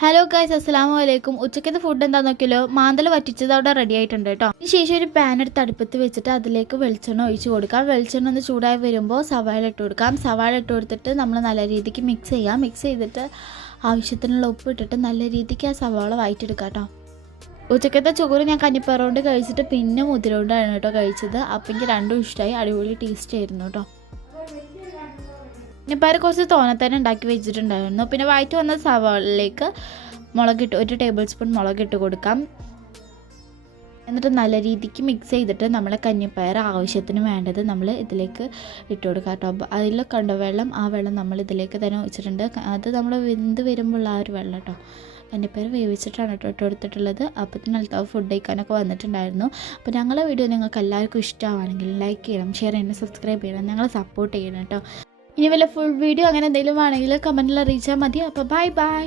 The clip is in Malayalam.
ഹലോ ഗൈസ്, അസ്സലാമു അലൈക്കും. ഉച്ചക്കത്തെ ഫുഡ് എന്താണെന്ന് നോക്കിയല്ലോ. മാന്തൽ വറ്റിച്ചത് അവിടെ റെഡി ആയിട്ടുണ്ട് കേട്ടോ. ഈ ശേഷം ഒരു പാൻ എടുത്ത് അടുപ്പത്ത് വെച്ചിട്ട് അതിലേക്ക് വെളിച്ചെണ്ണ ഒഴിച്ച് കൊടുക്കാം. വെളിച്ചെണ്ണ ഒന്ന് ചൂടായി വരുമ്പോൾ സവാള ഇട്ട് കൊടുക്കാം. സവാള ഇട്ട് കൊടുത്തിട്ട് നമ്മൾ നല്ല രീതിക്ക് മിക്സ് ചെയ്യാം. മിക്സ് ചെയ്തിട്ട് ആവശ്യത്തിനുള്ള ഉപ്പ് ഇട്ടിട്ട് നല്ല രീതിക്ക് ആ സവാള വഴറ്റിയെടുക്കാം കേട്ടോ. ഉച്ചക്കത്തെ ചോറ് ഞാൻ കഞ്ഞിപ്പയറുകൊണ്ട് കഴിച്ചിട്ട് പിന്നെ മുതിരകൊണ്ടാണ് കേട്ടോ കഴിച്ചത്. അപ്പം എനിക്ക് രണ്ടും ഇഷ്ടമായി. അടിപൊളി ടേസ്റ്റ് ആയിരുന്നു കേട്ടോ. കഞ്ഞിപ്പയർ കുറച്ച് തോനത്തന്നെ ഉണ്ടാക്കി വെച്ചിട്ടുണ്ടായിരുന്നു. പിന്നെ വഴറ്റി വന്ന സവാളയിലേക്ക് മുളകിട്ട് 1 ടേബിൾ സ്പൂൺ മുളകിട്ട് കൊടുക്കാം. എന്നിട്ട് നല്ല രീതിക്ക് മിക്സ് ചെയ്തിട്ട് നമ്മൾ കഞ്ഞിപ്പയർ ആവശ്യത്തിന് വേണ്ടത് നമ്മൾ ഇതിലേക്ക് ഇട്ട് കൊടുക്കാം കേട്ടോ. അതിൽ കണ്ട വെള്ളം, ആ വെള്ളം നമ്മൾ ഇതിലേക്ക് തന്നെ ഒഴിച്ചിട്ടുണ്ട്. അത് നമ്മൾ വെന്ത് വരുമ്പോൾ ആ ഒരു വെള്ളം കേട്ടോ. കഞ്ഞിപ്പയർ വേവിച്ചിട്ടാണ് കേട്ടോ ഇട്ട് കൊടുത്തിട്ടുള്ളത്. അപ്പത്തിന് അൽത്താവ് ഫുഡ് കഴിക്കാനൊക്കെ വന്നിട്ടുണ്ടായിരുന്നു. അപ്പോൾ ഞങ്ങളുടെ വീഡിയോ നിങ്ങൾക്ക് എല്ലാവർക്കും ഇഷ്ടമാണെങ്കിൽ ലൈക്ക് ചെയ്യണം, ഷെയർ ചെയ്യണം, സബ്സ്ക്രൈബ് ചെയ്യണം, ഞങ്ങളെ സപ്പോർട്ട് ചെയ്യണം കേട്ടോ. ഇനി വല്ല ഫുൾ വീഡിയോ അങ്ങനെ എന്തെങ്കിലും വേണമെങ്കിൽ കമൻറ്റിൽ അറിയിച്ചാൽ മതി. അപ്പോൾ ബൈ.